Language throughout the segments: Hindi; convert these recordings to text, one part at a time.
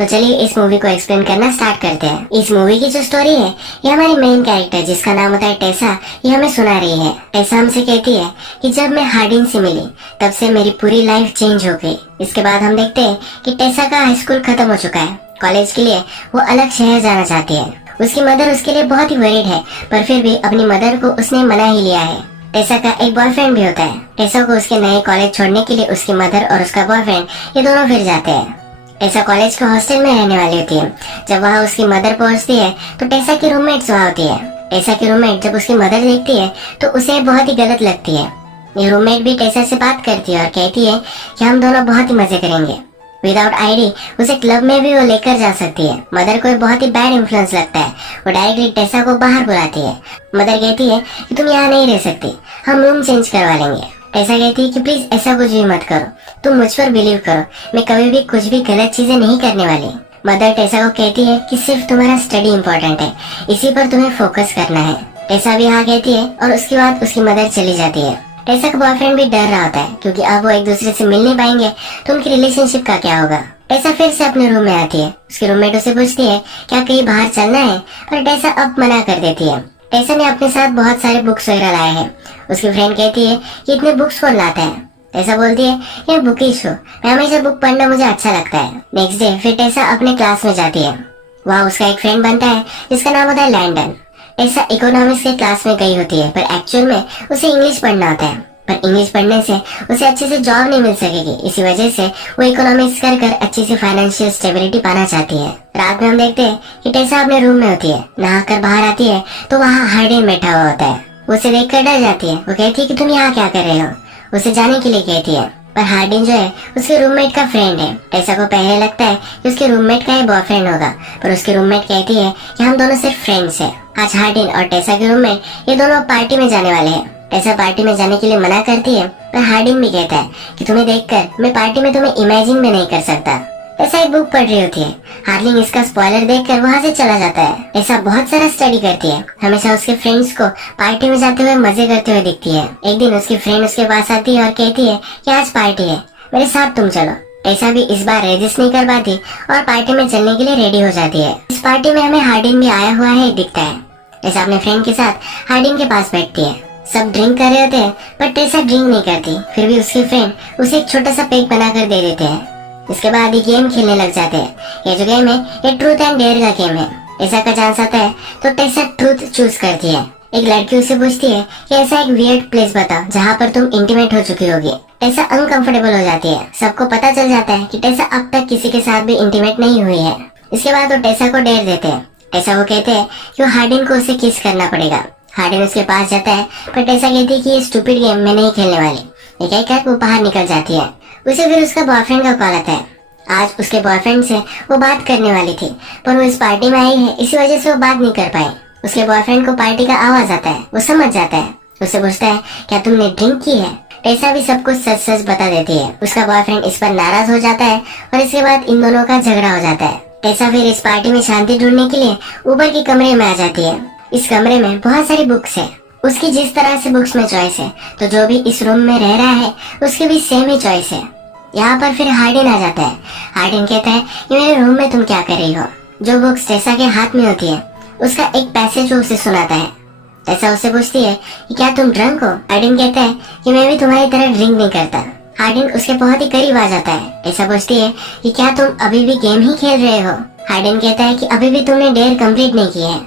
तो चलिए इस मूवी को एक्सप्लेन करना स्टार्ट करते हैं। इस मूवी की जो स्टोरी है, ये हमारी मेन कैरेक्टर जिसका नाम होता है टेसा, ये हमें सुना रही है। टेसा हमसे कहती है कि जब मैं हार्डिन से मिली तब से मेरी पूरी लाइफ चेंज हो गई। इसके बाद हम देखते हैं कि टेसा का हाई स्कूल खत्म हो चुका है। कॉलेज के लिए वो अलग शहर जाना चाहती है। उसकी मदर उसके लिए बहुत ही वरीड है, पर फिर भी अपनी मदर को उसने मना ही लिया है। टेसा का एक बॉयफ्रेंड भी होता है। टेसा को उसके नए कॉलेज छोड़ने के लिए उसकी मदर और उसका बॉयफ्रेंड ये दोनों फिर जाते हैं। टेसा कॉलेज के हॉस्टल में रहने वाली होती है। जब वहाँ उसकी मदर पहुँचती है तो टेसा की रूममेट्स वहाँ होती है। टेसा की रूममेट जब उसकी मदर देखती है तो उसे बहुत ही गलत लगती है। ये रूममेट भी टेसा से बात करती है और कहती है कि हम दोनों बहुत ही मजे करेंगे। विदाउट आईडी उसे क्लब में भी वो लेकर जा सकती है। मदर को बहुत ही बैड इन्फ्लुएंस लगता है। वो डायरेक्टली टेसा को बाहर बुलाती है। मदर कहती है कि तुम यहाँ नहीं रह सकती, हम रूम चेंज करवा लेंगे। टेसा कहती है कि प्लीज ऐसा कुछ भी मत करो, तुम मुझ पर बिलीव करो, मैं कभी भी कुछ भी गलत चीजें नहीं करने वाली। मदर टेसा को कहती है कि सिर्फ तुम्हारा स्टडी इम्पोर्टेंट है, इसी पर तुम्हें फोकस करना है। टेसा भी हाँ कहती है और उसके बाद उसकी मदर चली जाती है। टेसा का बॉयफ्रेंड भी डर रहा होता है क्योंकि अब वो एक दूसरे से मिल नहीं पाएंगे तो उनकी रिलेशनशिप का क्या होगा। टेसा फिर से अपने रूम में आती है। उसकी रूममेट उसे पूछती है क्या कहीं बाहर चलना है, और टेसा अब मना कर देती है। टेसा ने अपने साथ बहुत सारे बुक्स वगैरह लाए हैं। उसकी फ्रेंड कहती है कि इतने बुक्स कौन लाता है। टेसा बोलती है ये बुकिश हो, मैं हमेशा बुक पढ़ना मुझे अच्छा लगता है। नेक्स्ट डे फिर टेसा अपने क्लास में जाती है। वहाँ उसका एक फ्रेंड बनता है जिसका नाम होता है लैंडन। टेसा इकोनॉमिक्स के क्लास में गई होती है, पर एक्चुअल में उसे इंग्लिश पढ़ना होता है। पर इंग्लिश पढ़ने से उसे अच्छे से जॉब नहीं मिल सकेगी, इसी वजह से वो इकोनॉमिक्स कर कर अच्छी सी फाइनेंशियल स्टेबिलिटी पाना चाहती है। रात में हम देखते हैं कि टेसा अपने रूम में होती है। नहाकर बाहर आती है तो वहाँ हार्डिन बैठा हुआ होता है। उसे देख कर डर जाती है। वो कहती है कि तुम यहाँ क्या कर रहे हो, उसे जाने के लिए कहती है। पर हार्डिन जो है उसके रूममेट का फ्रेंड है। टेसा को पहले लगता है कि उसके रूममेट का ही बॉयफ्रेंड होगा, पर उसकी रूममेट कहती है कि हम दोनों सिर्फ फ्रेंड्स हैं। आज हार्डिन और टेसा के रूममेट ये दोनों पार्टी में जाने वाले हैं। टेसा पार्टी में जाने के लिए मना करती है, पर हार्डिन भी कहता है कि तुम्हें देखकर मैं पार्टी में तुम्हें इमेजिन भी नहीं कर सकता। टेसा एक बुक पढ़ रही होती है। हार्डिन इसका स्पॉइलर देखकर वहाँ से चला जाता है। टेसा बहुत सारा स्टडी करती है, हमेशा उसके फ्रेंड्स को पार्टी में जाते हुए मजे करते हुए दिखती है। एक दिन उसकी फ्रेंड उसके पास आती है और कहती है कि आज पार्टी है, मेरे साथ तुम चलो। टेसा भी इस बार रेजिस्ट नहीं कर पाती और पार्टी में चलने के लिए रेडी हो जाती है। इस पार्टी में हमें हार्डिन भी आया हुआ है दिखता है। टेसा अपने फ्रेंड के साथ हार्डिन के पास बैठती है। सब ड्रिंक कर रहे होते हैं, पर टेसा ड्रिंक नहीं करती। फिर भी उसके फ्रेंड उसे एक छोटा सा पेग बनाकर दे देते हैं। इसके बाद ये गेम खेलने लग जाते हैं। ये जो गेम है ये ट्रूथ एंड डेयर का गेम है। टेसा का चांस आता है तो टेसा ट्रूथ चूज करती है। एक लड़की उससे पूछती है कि ऐसा एक वियर्ड प्लेस बताओ जहाँ पर तुम इंटीमेट हो चुकी होगी। टेसा अनकंफर्टेबल हो जाती है। सबको पता चल जाता है कि टेसा अब तक किसी के साथ भी इंटीमेट नहीं हुई है। इसके बाद वो टेसा को डेयर देते हैं। टेसा को कहते हैं कि वो हार्डिन को उसे किस करना पड़ेगा। हार्डिन उसके पास जाता है, पर टेसा कहती है कि ये स्टूपिड गेम मैं नहीं खेलने वाली। ये कहकर वो बाहर निकल जाती है। उसे फिर उसका बॉयफ्रेंड का कॉल आता है। आज उसके बॉयफ्रेंड से वो बात करने वाली थी, पर वो इस पार्टी में आई है, इसी वजह से वो बात नहीं कर पाई। उसके बॉयफ्रेंड को पार्टी का आवाज आता है। वो समझ जाता है। उससे पूछता है क्या तुमने ड्रिंक की है। टेसा भी सब कुछ सच सच बता देती है। उसका बॉयफ्रेंड इस पर नाराज हो जाता है और इसके बाद इन दोनों का झगड़ा हो जाता है। टेसा फिर इस पार्टी में शांति ढूंढने के लिए ऊपर के कमरे में आ जाती है। इस कमरे में बहुत सारी बुक्स है। उसकी जिस तरह से बुक्स में चॉइस है, तो जो भी इस रूम में रह रहा है उसकी भी सेम ही चॉइस है। यहाँ पर फिर हार्डिन आ जाता है। हार्डिन कहता है कि मेरे रूम में तुम क्या कर रही हो। जो बुक्स टेसा के हाथ में होती है उसका एक पैसेज उसे सुनाता है। टेसा उससे पूछती है कि क्या तुम ड्रंक हो। हार्डिन कहता है कि मैं भी तुम्हारी तरह ड्रिंक नहीं करता। हार्डिन उसके बहुत ही करीब आ जाता है। टेसा पूछती है कि क्या तुम अभी भी गेम ही खेल रहे हो। हार्डिन कहता है कि अभी भी तुमने डेयर कंप्लीट नहीं की है।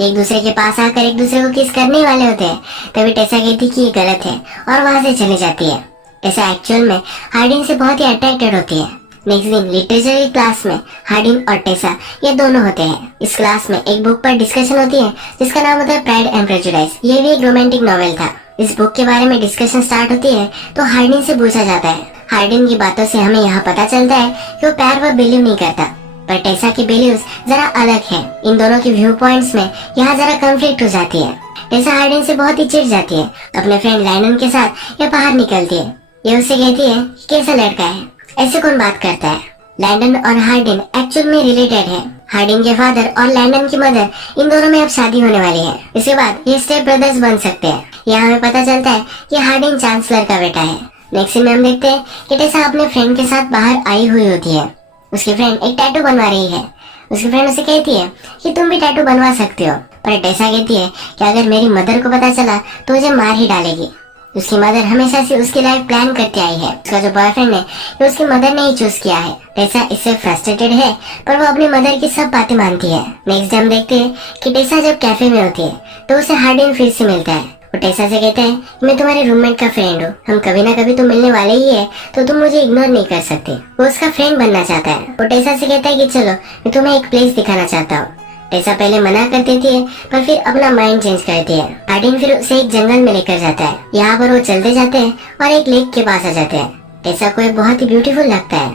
एक दूसरे के पास आकर एक दूसरे को किस करने वाले होते हैं, तभी टेसा कहती कि ये गलत है और वहाँ से चली जाती है। टेसा एक्चुअल में हार्डिन से बहुत ही अट्रैक्टेड होती है। नेक्स्ट दिन लिटरेचर की क्लास में हार्डिन और टेसा ये दोनों होते हैं। इस क्लास में एक बुक पर डिस्कशन होती है जिसका नाम होता है प्राइड एंड प्रेजुडिस। ये भी एक रोमांटिक नॉवेल था। इस बुक के बारे में डिस्कशन स्टार्ट होती है तो हार्डिन से पूछा जाता है। हार्डिन की बातों से हमें यहाँ पता चलता है कि वो प्यार पर बिलीव नहीं करता, पर टेसा की बिलीव्स जरा अलग है। इन दोनों के व्यू पॉइंट्स में यहाँ जरा कॉन्फ्लिक्ट हो जाती है। टेसा हार्डिन से बहुत ही चिढ़ जाती है। अपने फ्रेंड लैंडन के साथ ये बाहर निकलती है। ये उससे कहती है कि कैसा लड़का है, ऐसे कौन बात करता है। लैंडन और हार्डिन एक्चुअल में रिलेटेड है। हार्डिन के फादर और लैंडन की मदर, इन दोनों में अब शादी होने वाली है। इसके बाद ये स्टेप ब्रदर्स बन सकते हैं। यहाँ हमें पता चलता है कि हार्डिन चांसलर का बेटा है। नेक्स्ट सीन में हम देखते हैं कि टेसा अपने फ्रेंड के साथ बाहर आई हुई होती है। उसकी फ्रेंड एक टैटू बनवा रही है। उसकी फ्रेंड उसे कहती है कि तुम भी टैटू बनवा सकते हो, पर टेसा कहती है कि अगर मेरी मदर को पता चला तो मुझे मार ही डालेगी। उसकी मदर हमेशा से उसकी लाइफ प्लान करते आई है। उसका जो बॉयफ्रेंड है ये उसकी मदर ने ही चूज किया है। टेसा इससे फ्रस्ट्रेटेड है, पर वो अपनी मदर की सब बातें मानती है। नेक्स्ट डे हम देखते हैं कि टेसा जब कैफे में होती है तो उसे हार्डिन फिर से मिलता है। वो टेसा से कहता है मैं तुम्हारे रूममेट का फ्रेंड हूँ, हम कभी ना कभी तो मिलने वाले ही है, तो तुम मुझे इग्नोर नहीं कर सकते। वो उसका फ्रेंड बनना चाहता है। वो टेसा से कहता है कि चलो मैं तुम्हें एक प्लेस दिखाना चाहता हूँ। टेसा पहले मना कर देती है, पर फिर अपना माइंड चेंज करती है। हार्डिन फिर उसे एक जंगल में लेकर जाता है। यहाँ पर वो चलते जाते हैं और एक लेक के पास आ जाते हैं। टेसा को ये बहुत ही ब्यूटीफुल लगता है।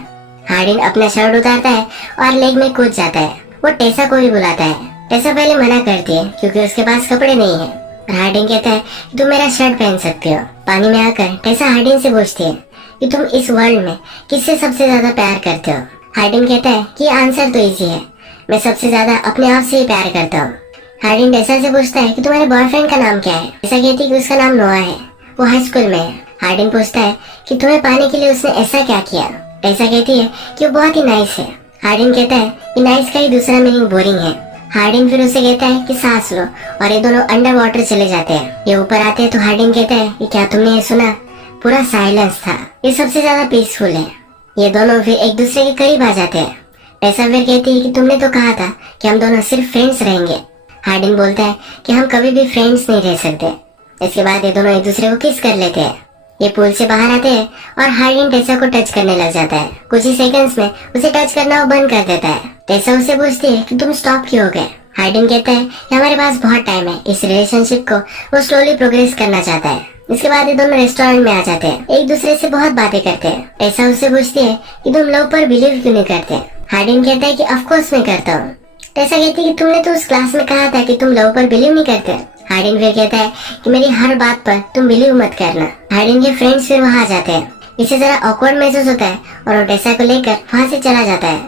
हार्डिन अपना शर्ट उतारता है और लेक में कूद जाता है। वो टेसा को भी बुलाता है। टेसा पहले मना करती है क्योंकि उसके पास कपड़े नहीं है। हार्डिन कहता है कि तुम मेरा शर्ट पहन सकते हो। पानी में आकर टेसा हार्डिन से पूछती है कि तुम इस वर्ल्ड में किससे सबसे ज्यादा प्यार करते हो। हार्डिन कहता है कि आंसर तो इजी है, मैं सबसे ज्यादा अपने आप से ही प्यार करता हूँ। हार्डिन टेसा से पूछता है कि तुम्हारे बॉयफ्रेंड का नाम क्या है। टेसा कहती है कि उसका नाम नोआ है, वो हाई स्कूल में है। हार्डिन पूछता है कि तुम्हें पाने के लिए उसने ऐसा क्या किया। टेसा कहती है कि वो बहुत ही नाइस है। हार्डिन कहता है कि नाइस का ही दूसरा मीनिंग बोरिंग है। हार्डिन फिर उसे कहता है कि सांस लो, और ये दोनों अंडर वाटर चले जाते हैं। ये ऊपर आते हैं तो हार्डिन कहता है कि क्या तुमने ये सुना, पूरा साइलेंस था, ये सबसे ज्यादा पीसफुल है। ये दोनों फिर एक दूसरे के करीब आ जाते हैं। टेसा फिर कहती है कि तुमने तो कहा था कि हम दोनों सिर्फ फ्रेंड्स रहेंगे। हार्डिन बोलता है कि हम कभी भी फ्रेंड्स नहीं रह सकते। इसके बाद ये दोनों एक दूसरे को किस कर लेते हैं। ये पूल से बाहर आते हैं और हार्डिन टेसा को टच करने लग जाता है। कुछ ही सेकंड्स में उसे टच करना वो बंद कर देता है। टेसा उससे पूछती है कि तुम स्टॉप क्यों हो गए। हार्डिन कहता है कि हमारे पास बहुत टाइम है, इस रिलेशनशिप को वो स्लोली प्रोग्रेस करना चाहता है। इसके बाद ये दोनों रेस्टोरेंट में आ जाते हैं, एक दूसरे से बहुत बातें करते हैं। टेसा उससे पूछती है कि तुम लव पर बिलीव क्यों नहीं करते। हार्डिन कहता है कि ऑफ कोर्स मैं करता हूँ। टेसा कहती है कि तुमने तो उस क्लास में कहा था कि तुम लव पर बिलीव नहीं करते। हार्डिन फिर कहता है कि मेरी हर बात पर तुम बिलीव मत करना। हार्डिन के फ्रेंड्स फिर वहाँ आ जाते हैं। इसे जरा ऑकवर्ड महसूस होता है और वो टेसा को लेकर वहाँ से चला जाता है।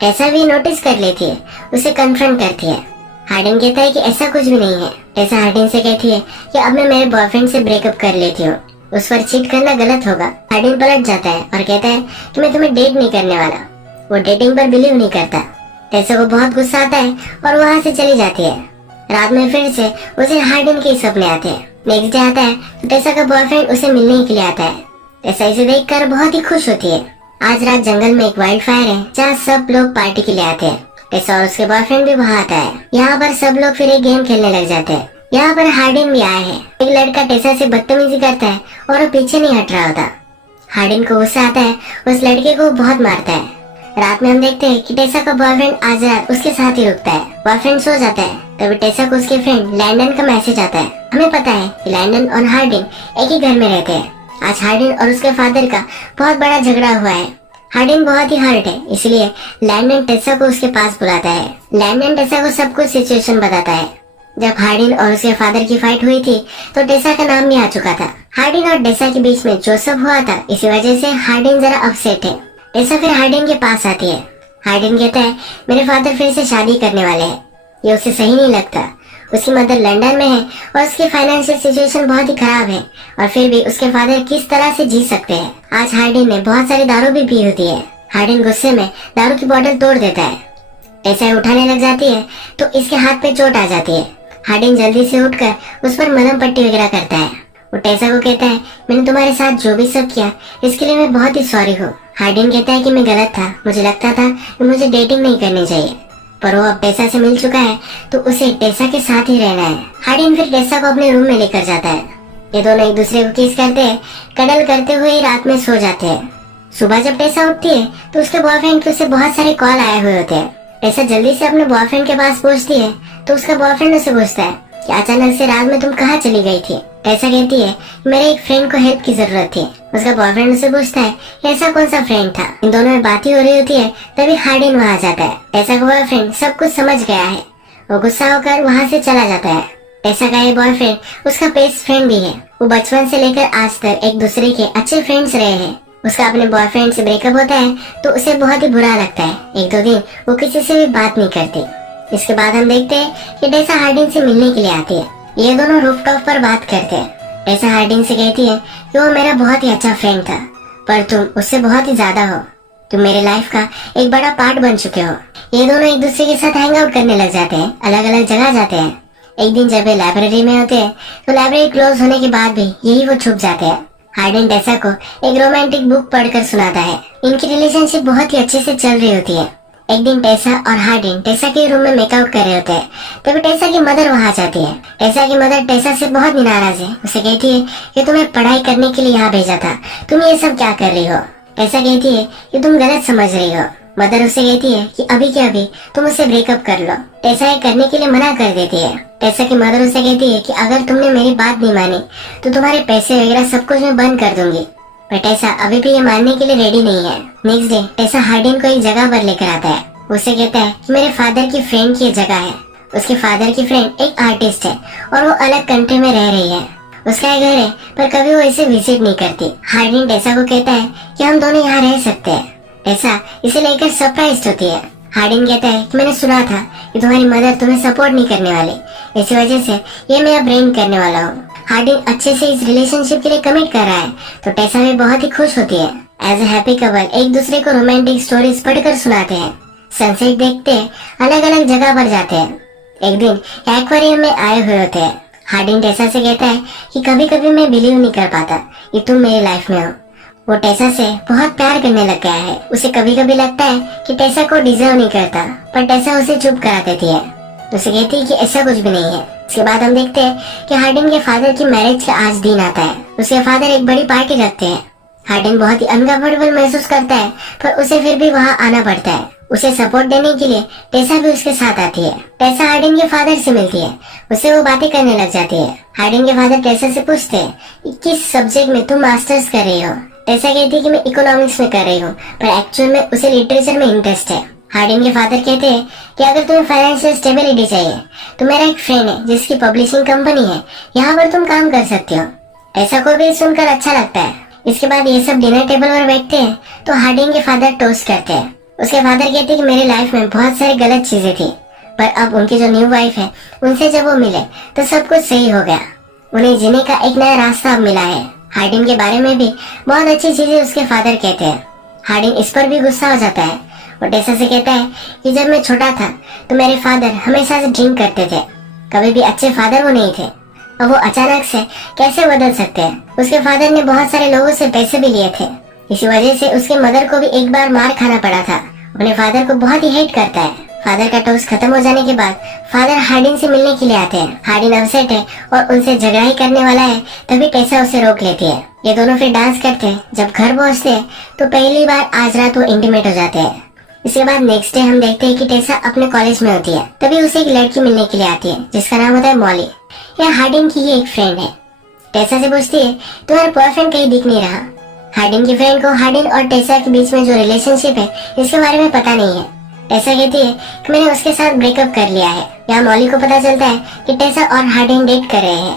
टेसा भी नोटिस कर लेती है, उसे कन्फ्रंट करती है। हार्डिन कहता है कि ऐसा कुछ भी नहीं है। टेसा हार्डिन से कहती है कि अब मैं मेरे बॉयफ्रेंड से ब्रेकअप कर लेती हूँ, उस पर चीट करना गलत होगा। हार्डिन पलट जाता है और कहता है कि मैं तुम्हें डेट नहीं करने वाला। वो डेटिंग पर बिलीव नहीं करता। टेसा को बहुत गुस्सा आता है और वहाँ से चली जाती है। रात में फिर से उसे हार्डिन के सपने आते हैं। नेक्स्ट डे आता है तो टेसा का बॉयफ्रेंड उसे मिलने के लिए आता है। टेसा इसे देखकर बहुत ही खुश होती है। आज रात जंगल में एक वाइल्ड फायर है जहाँ सब लोग पार्टी के लिए आते हैं। टेसा और उसके बॉयफ्रेंड भी वहाँ आता है। यहाँ पर सब लोग फिर एक गेम खेलने लग जाते हैं। यहाँ पर हार्डिन भी आया है। एक लड़का टेसा से बदतमीजी करता है और वो पीछे नहीं हट रहा होता। हार्डिन को गुस्सा आता है, उस लड़के को बहुत मारता है। रात में हम देखते हैं कि टेसा का बॉयफ्रेंड आज रात उसके साथ ही रुकता है। बॉयफ्रेंड सो जाता है, तभी टेसा को उसके फ्रेंड लैंडन का मैसेज आता है। हमें पता है कि लैंडन और हार्डिन एक ही घर में रहते हैं। आज हार्डिन और उसके फादर का बहुत बड़ा झगड़ा हुआ है। हार्डिन बहुत ही हर्ट है, इसलिए लैंडन टेसा को उसके पास बुलाता है। लैंडन टेसा को सब कुछ सिचुएशन बताता है। जब हार्डिन और उसके फादर की फाइट हुई थी तो टेसा का नाम भी आ चुका था। हार्डिन और टेसा के बीच में जो सब हुआ था, इसी वजह से हार्डिन जरा अपसेट है। टेसा फिर हार्डिन के पास आती है। हार्डिन कहता है मेरे फादर फिर से शादी करने वाले हैं, ये उसे सही नहीं लगता। उसकी मदर लंदन में है और उसकी फाइनेंशियल सिचुएशन बहुत ही खराब है, और फिर भी उसके फादर किस तरह से जी सकते हैं। आज हार्डिन ने बहुत सारी दारू भी पी होती है। हार्डिन गुस्से में दारू की बोतल तोड़ देता है। टेसा उठाने लग जाती है तो इसके हाथ पे चोट आ जाती है। हार्डिन जल्दी से उठकर उस पर मलहम पट्टी वगैरह करता है। वो टेसा को कहता है मैंने तुम्हारे साथ जो भी सब किया इसके लिए मैं बहुत ही सॉरी हूँ। हार्डिन कहता है कि मैं गलत था, मुझे लगता था कि मुझे डेटिंग नहीं करनी चाहिए, पर वो अब टेसा से मिल चुका है तो उसे टेसा के साथ ही रहना है। हार्डिन फिर टेसा को अपने रूम में लेकर जाता है। ये दोनों एक दूसरे को किस करते हैं, कडल करते हुए रात में सो जाते हैं। सुबह जब टेसा उठती है तो उसके बॉयफ्रेंड के उसे बहुत सारे कॉल आए हुए होते हैं। टेसा जल्दी से अपने बॉयफ्रेंड के पास पहुंचती है तो उसका बॉयफ्रेंड उसे पूछता है कि अचानक से रात में तुम कहाँ चली गई थी। टेसा कहती है मेरे एक फ्रेंड को हेल्प की जरूरत थी। उसका बॉयफ्रेंड उसे पूछता है ऐसा कौन सा फ्रेंड था। इन दोनों में बात ही हो रही होती है, तभी हार्डिन वहाँ जाता है। टेसा का बॉयफ्रेंड सब कुछ समझ गया है, वो गुस्सा होकर वहाँ से चला जाता है। टेसा का ये बॉयफ्रेंड उसका बेस्ट फ्रेंड भी है। वो बचपन से लेकर आज तक एक दूसरे के अच्छे फ्रेंड्स रहे हैं। उसका अपने बॉयफ्रेंड से ब्रेकअप होता है तो उसे बहुत ही बुरा लगता है। एक दो दिन वो किसी से भी बात नहीं करती। इसके बाद हम देखते हैं कि टेसा हार्डिन से मिलने के लिए आती है। ये दोनों रूफटॉप पर बात करते हैं। टेसा हार्डिन से कहती है कि वो मेरा बहुत ही अच्छा फ्रेंड था, पर तुम उससे बहुत ही ज्यादा हो। तुम मेरे लाइफ का एक बड़ा पार्ट बन चुके हो। ये दोनों एक दूसरे के साथ हैंग आउट करने लग जाते हैं, अलग अलग जगह जाते हैं। एक दिन जब वे लाइब्रेरी में होते हैं तो लाइब्रेरी क्लोज होने के बाद भी यही वो छुप जाते हैं। हार्डन टेसा को एक रोमांटिक बुक पढ़कर सुनाता है। इनकी रिलेशनशिप बहुत ही अच्छे से चल रही होती है। एक दिन टेसा और हार्डन टेसा के रूम में मेकआउट कर रहे होते हैं, तभी टेसा की मदर वहाँ जाती है। टेसा की मदर टेसा से बहुत नाराज है। उसे कहती है कि तुम्हें पढ़ाई करने के लिए यहाँ भेजा था, तुम ये सब क्या कर रही हो। टेसा कहती है कि तुम गलत समझ रही हो। मदर उसे कहती है कि अभी के अभी तुम उससे ब्रेकअप कर लो। टेसा ये करने के लिए मना कर देती है। टेसा की मदर उसे कहती है कि अगर तुमने मेरी बात नहीं मानी तो तुम्हारे पैसे वगैरह सब कुछ मैं बंद कर दूंगी। पर टेसा अभी भी ये मानने के लिए रेडी नहीं है। नेक्स्ट डे टेसा हार्डन को एक जगह पर लेकर आता है। उसे कहता है कि मेरे फादर की फ्रेंड की ये जगह है। उसके फादर की फ्रेंड एक आर्टिस्ट है और वो अलग कंट्री में रह रही है। उसका घर है पर कभी वो इसे विजिट नहीं करती। हार्डन टेसा को कहता है कि हम दोनों यहाँ रह सकते हैं। टेसा इसे लेकर सरप्राइज्ड होती है। हार्डन कहता है कि मैंने सुना था कि तुम्हारी मदर तुम्हें सपोर्ट नहीं करने वाली, इसी वजह से ये मैं अब रेंट करने वाला हूँ। हार्डन अच्छे से इस रिलेशनशिप के लिए कमिट कर रहा है तो टेसा भी बहुत ही खुश होती है। एज ए हैप्पी कपल एक दूसरे को रोमांटिक स्टोरीज पढ़कर सुनाते हैं। सनसेट देखते अलग अलग जगह पर जाते हैं। एक दिन एक्वेरियम में आए हुए होते हैं। हार्डन टेसा से कहता है कि कभी कभी मैं बिलीव नहीं कर पाता कि तुम मेरी लाइफ में हो। वो टेसा से बहुत प्यार करने लग गया है। उसे कभी कभी लगता है कि टेसा को डिजर्व नहीं करता, पर टेसा उसे चुप करा देती है। उसे कहती है कि ऐसा कुछ भी नहीं है। इसके बाद हम देखते हैं कि हार्डन के फादर की मैरिज का आज दिन आता है। उसके फादर एक बड़ी पार्टी रखते हैं। हार्डन बहुत ही अनकंफर्टेबल महसूस करता है, पर उसे फिर भी वहाँ आना पड़ता है। उसे सपोर्ट देने के लिए टेसा भी उसके साथ आती है। टेसा हार्डन के फादर से मिलती है। उसे वो बातें करने लग जाती है। हार्डन के फादर टेसा से पूछते हैं कि किस सब्जेक्ट में तुम मास्टर्स कर रही हो। टेसा कहती है कि मैं इकोनॉमिक्स में कर रही हूँ, पर एक्चुअल में उसे लिटरेचर में इंटरेस्ट है। हार्डन के फादर कहते हैं कि अगर तुम्हें फाइनेंशियल स्टेबिलिटी चाहिए तो मेरा एक फ्रेंड है जिसकी पब्लिशिंग कंपनी है, यहाँ पर तुम काम कर सकती हो। टेसा को भी सुनकर अच्छा लगता है। इसके बाद ये सब डिनर टेबल पर बैठते हैं तो हार्डन के फादर टोस्ट करते हैं। उसके फादर कहते हैं कि मेरी लाइफ में बहुत सारी गलत चीजें थी, पर अब उनकी जो न्यू वाइफ है उनसे जब वो मिले तो सब कुछ सही हो गया। उन्हें जीने का एक नया रास्ता अब मिला है। हार्डन के बारे में भी बहुत अच्छी चीजें उसके फादर कहते हैं। हार्डन इस पर भी गुस्सा हो जाता है। वो टेसा से कहता है कि जब मैं छोटा था तो मेरे फादर हमेशा से ड्रिंक करते थे, कभी भी अच्छे फादर वो नहीं थे। अब वो अचानक से कैसे बदल सकते हैं। उसके फादर ने बहुत सारे लोगों से पैसे भी लिए थे, इसी वजह से उसके मदर को भी एक बार मार खाना पड़ा था। अपने फादर को बहुत ही हेट करता है। फादर का टोस्ट खत्म हो जाने के बाद फादर हार्डन से मिलने के लिए आते हैं। हार्डन अपसेट है और उनसे झगड़ा ही करने वाला है, तभी टेसा उसे रोक लेती है। ये दोनों फिर डांस करते हैं। जब घर पहुँचते हैं तो पहली बार आज रात वो इंटीमेट हो जाते हैं। इसके बाद नेक्स्ट डे हम देखते हैं कि टेसा अपने कॉलेज में होती है। तभी उसे एक लड़की मिलने के लिए आती है जिसका नाम होता है मॉली। यह हार्डन की ही एक फ्रेंड है। टेसा से पूछती है तुम्हारा बॉयफ्रेंड कहीं दिख नहीं रहा। हार्डन की फ्रेंड को हार्डन और टेसा के बीच में जो रिलेशनशिप है इसके बारे में पता नहीं है। टेसा कहती है कि मैंने उसके साथ ब्रेकअप कर लिया है। यहाँ मॉली को पता चलता है कि टेसा और हार्डन डेट कर रहे हैं।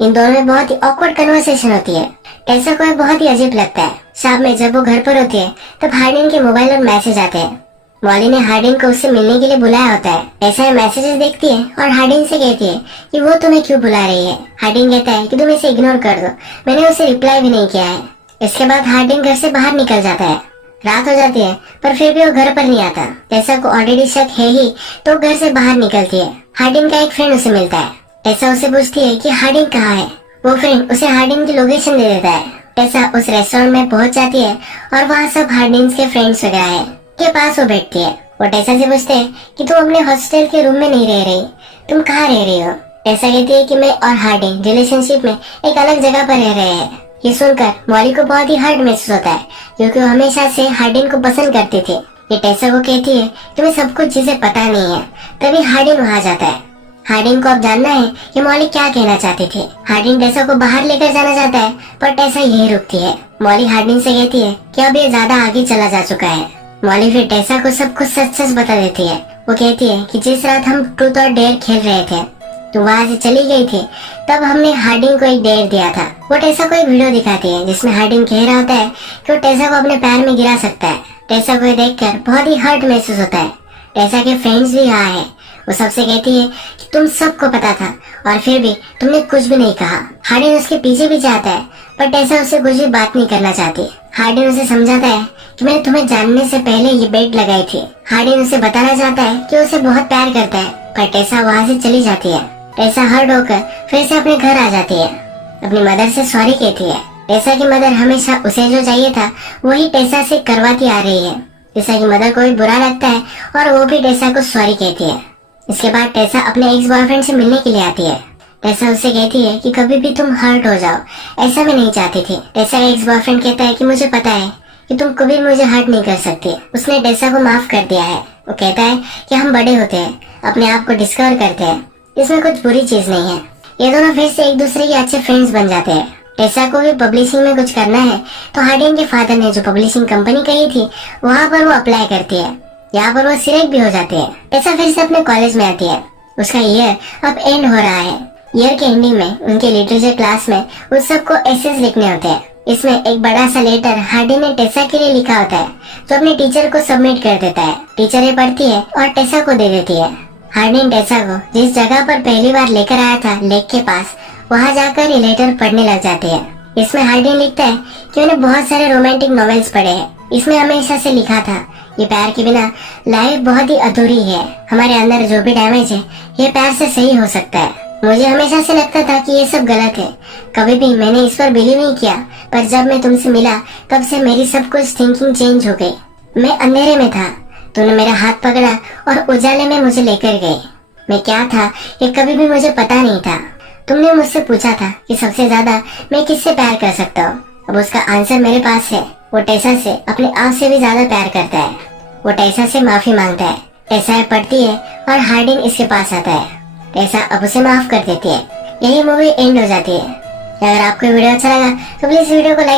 इन दोनों में बहुत ही ऑकवर्ड कन्वर्सेशन होती है। टेसा को बहुत ही अजीब लगता है। शाम में जब वो घर पर होती है तब हार्डन के मोबाइल पर मैसेज आते हैं। मॉली ने हार्डन को उससे मिलने के लिए बुलाया होता है। टेसा मैसेजेस देखती है और हार्डन से कहती है कि वो तुम्हें क्यों बुला रही है। हार्डन कहता है कि तुम इसे इग्नोर कर दो, मैंने उसे रिप्लाई भी नहीं किया है। इसके बाद हार्डन घर से बाहर निकल जाता है। रात हो जाती है पर फिर भी वो घर पर नहीं आता। टेसा को ऑलरेडी शक है ही तो घर से बाहर निकलती है। हार्डन का एक फ्रेंड उसे मिलता है। टेसा उसे पूछती है कि हार्डन कहाँ है। वो फ्रेंड उसे हार्डन की लोकेशन दे देता है। टेसा उस रेस्टोरेंट में पहुंच जाती है और वहाँ सब हार्डन के फ्रेंड्स वगैरह है के पास वो बैठती है। वो टेसा से पूछते हैं कि तुम अपने हॉस्टल के रूम में नहीं रह रही, तुम कहाँ रह रही हो। टेसा कहती है कि मैं और हार्डन रिलेशनशिप में एक अलग जगह पर रह रहे हैं। ये सुनकर मॉली को बहुत ही हर्ट महसूस होता है क्योंकि वो हमेशा से हार्डन को पसंद करते थे। ये टेसा को कहती है तुम्हें सब कुछ चीजें पता नहीं है। तभी हार्डन वहाँ जाता है। हार्डन को अब जानना है कि मॉली क्या कहना चाहती थी। हार्डन टेसा को बाहर लेकर जाना चाहता है पर टेसा यही रुकती है। मॉली हार्डन से कहती है कि अब ये ज्यादा आगे चला जा चुका है। मॉली फिर टेसा को सब कुछ सच सच बता देती है। वो कहती है कि जिस रात हम ट्रूथ और डेयर खेल रहे थे तो वहाँ से चली गई थी, तब हमने हार्डन को एक डेयर दिया था। वो टेसा को एक वीडियो दिखाती है जिसमें हार्डन कह रहा होता है कि वो टेसा को अपने पैर में गिरा सकता है। टेसा को देखकर बहुत ही हर्ट महसूस होता है। टेसा के फ्रेंड्स भी यहाँ है। वो सबसे कहती है कि तुम सबको पता था और फिर भी तुमने कुछ भी नहीं कहा। हार्डन उसके पीछे भी जाता है पर टेसा उससे कुछ भी बात नहीं करना चाहती। हार्डन उसे समझाता है कि मैंने तुम्हें जानने से पहले ये बेट लगाई थी। हार्डिन उसे बताना चाहता है कि उसे बहुत प्यार करता है, पर टेसा वहाँ से चली जाती है। टेसा हर्ट होकर फिर से अपने घर आ जाती है, अपनी मदर से सॉरी कहती है। टेसा की मदर हमेशा उसे जो चाहिए था वही टेसा से करवाती आ रही है। टेसा की मदर को भी बुरा लगता है और वो भी टेसा को सॉरी कहती है। इसके बाद टेसा अपने एक्स बॉयफ्रेंड से मिलने के लिए आती है। टेसा उससे कहती है कि कभी भी तुम हर्ट हो जाओ, ऐसा मैं नहीं चाहती थी। टेसा का एक्स बॉयफ्रेंड कहता है कि मुझे पता है कि तुम कभी मुझे हर्ट नहीं कर सकती। उसने टेसा को माफ कर दिया है। वो कहता है कि हम बड़े होते हैं, अपने आप को डिस्कवर करते हैं, इसमें कुछ बुरी चीज नहीं है। ये दोनों फिर से एक दूसरे के अच्छे फ्रेंड्स बन जाते हैं। टेसा को भी पब्लिशिंग में कुछ करना है, तो हार्डिन के फादर ने जो पब्लिशिंग कंपनी कही थी वहाँ पर वो अप्लाई करती है। यहाँ पर वो सिलेक्ट भी हो जाती है। टेसा फिर से अपने कॉलेज में आती है। उसका ईयर अब एंड हो रहा है। ईयर के एंडिंग में उनके लिटरेचर क्लास में उस सबको एसेस लिखने होते हैं। इसमें एक बड़ा सा लेटर हार्डिन ने टेसा के लिए लिखा होता है, जो अपने टीचर को सबमिट कर देता है। टीचर ये पढ़ती है और टेसा को दे देती है। हार्डिन टेसा को जिस जगह पर पहली बार लेकर आया था, लेक के पास, वहाँ जाकर ये लेटर पढ़ने लग जाती है। इसमें हार्डिन लिखता है कि उन्हें बहुत सारे रोमांटिक नॉवेल्स पढ़े हैं। इसमें हमेशा से लिखा था, ये प्यार के बिना लाइफ बहुत ही अधूरी है। हमारे अंदर जो भी डैमेज है ये प्यार से सही हो सकता है। मुझे हमेशा से लगता था कि ये सब गलत है, कभी भी मैंने इस पर बिलीव नहीं किया, पर जब मैं तुमसे मिला तब से मेरी सब कुछ थिंकिंग चेंज हो गई। मैं अंधेरे में था, तूने मेरा हाथ पकड़ा और उजाले में मुझे लेकर गए। मैं क्या था ये कभी भी मुझे पता नहीं था। तुमने मुझसे पूछा था कि सबसे ज्यादा मैं किससे प्यार कर सकता हूँ। अब उसका आंसर मेरे पास है। वो टेसा से अपने आप से भी ज्यादा प्यार करता है। वो टेसा से माफी मांगता है। टेसा पढ़ती है और हार्डिन इसके पास आता है। टेसा अब उसे माफ कर देती है। यही मूवी एंड हो जाती है। अगर आपको वीडियो अच्छा लगा तो प्लीज वीडियो को लाइक